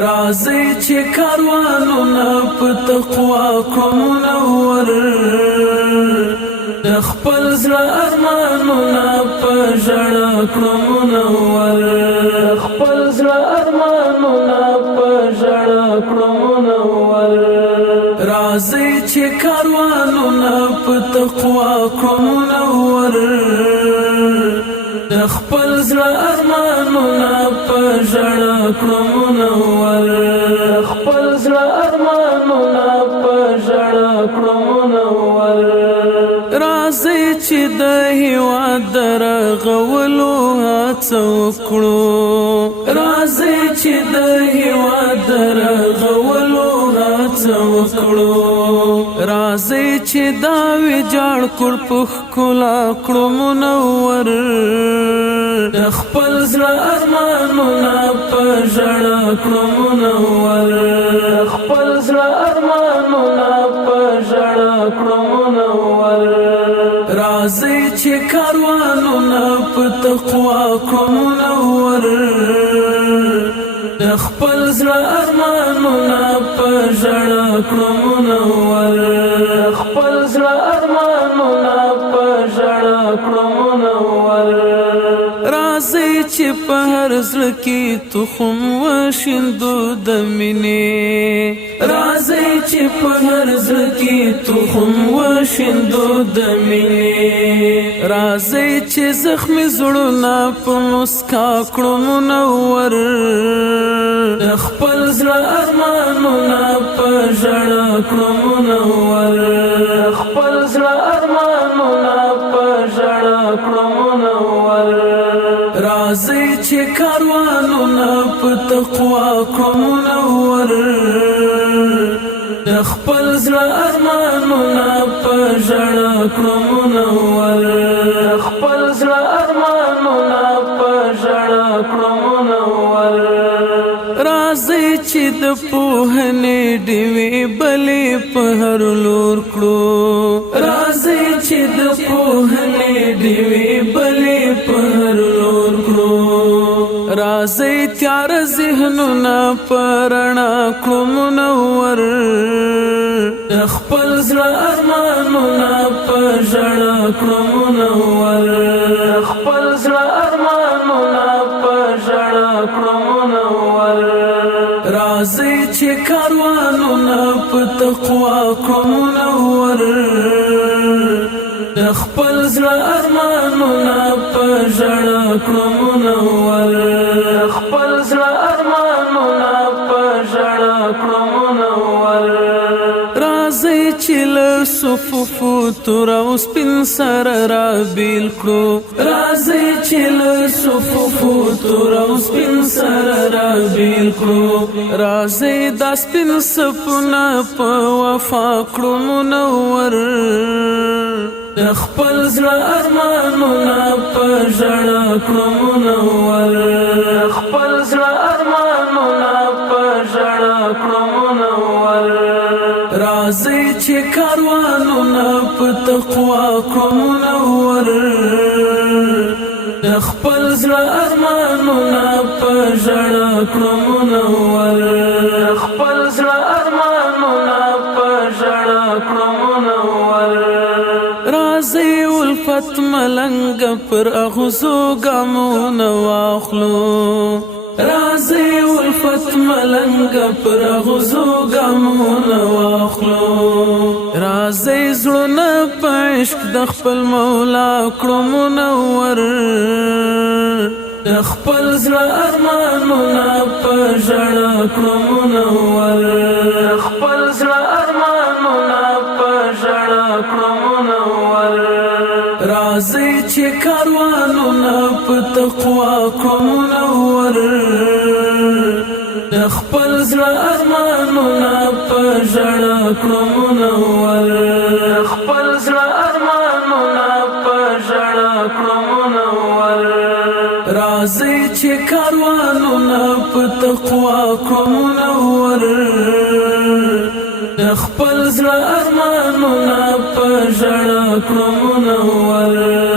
راځي چې کاروانونه په تقوا کړو منور د خپل زړه ارمانونه په ژړا کړو منور خپل زړه ارمانونه په ژړا کړو منور راځي چې کاروانونه په تقوا کړو منور د خپل زړه ارمانونه په ژړا کړو منور خپل زړه ارمانونه په ژړا کړو منور راځي چې د هېواد د رغولو هڅه وکړو راځي چې د هېواد د رغولو هڅه وکړو راځي چې دا ویجاړ کړ په ښکلا کړو منور د خپل زړه ارمانونه په ژړا کړو منور خپل زړه ارمانونه په ژړا کړو منور راځي چې کاروانونه په تقوا کړو منور د خپل زړه ارمانونه په ژړا کړو منور خپل زړه ارمانونه په ژړا کړو منور راځي چې په هر زړه کې تخم وشیندو د مینې راځي چې په هر زړه کې تخم وشیندو د مینې راځي چې زخمي زړونه په مسکا کړو منور د خپل زړه ارمانونه په ژړا کړو منور خپل زړه ارمانونه په ژړا کړو منور راځي چې کاروانونه په تقوا کړو منور د خپل زړه ارمانونه په ژړا کړو منور خپل زړه ارمانونه په ژړا کړو منور راځي چې د پوهنې ډیوې بلې په هر لور کړو راځي چې د پوهنې ډیوې بلې په هر لور کړو راځي تیار ذهنونه په رڼا کړو منور د خپل زړه ارمانونه په ژړا کړو منور خپل زړه ارمانونه په ژړا کړو منور راځي چې کاروانونه په تقوا کړو منور د خپل زړه ارمانونه په ژړا کړو منور خپل زړه ارمانونه په ژړا کړو منور راځي چې له صفوفو تور او سپین سر را بیل کړو راځي چې له صفوفو تور او سپین سر را بیل کړو راځي دا سپین سپونه په وفا کړو منور د خپل زړه ارمانونه په ژړا کړو منور خپل زړه ارمانونه په ژړا کړو منور راځي چې کاروانونه په تقوا کړو منور د خپل زړه ارمانونه په ژړا کړو منور خپل زړه ارمانونه په ژړا کړو منور راځي الفت ملنګ پر اغزو ګامونه واخلو راځي الفت ملنګ پر اغزو ګامونه واخلو راځي زړونه په عشق د خپل مولا کړو منور د خپل زړه ارمانونه په ژړا کړو منور خپل زړه ارمانونه په ژړا کړو منور راځي چې کاروانونه په تقوا کړو منور د خپل زړه ارمانونه په ژړا کړو منور خپل زړه ارمانونه په ژړا کړو منور راځي چې کاروانونه په تقوا کړو منور د خپل زړه ارمانونه په ژړا کړو منور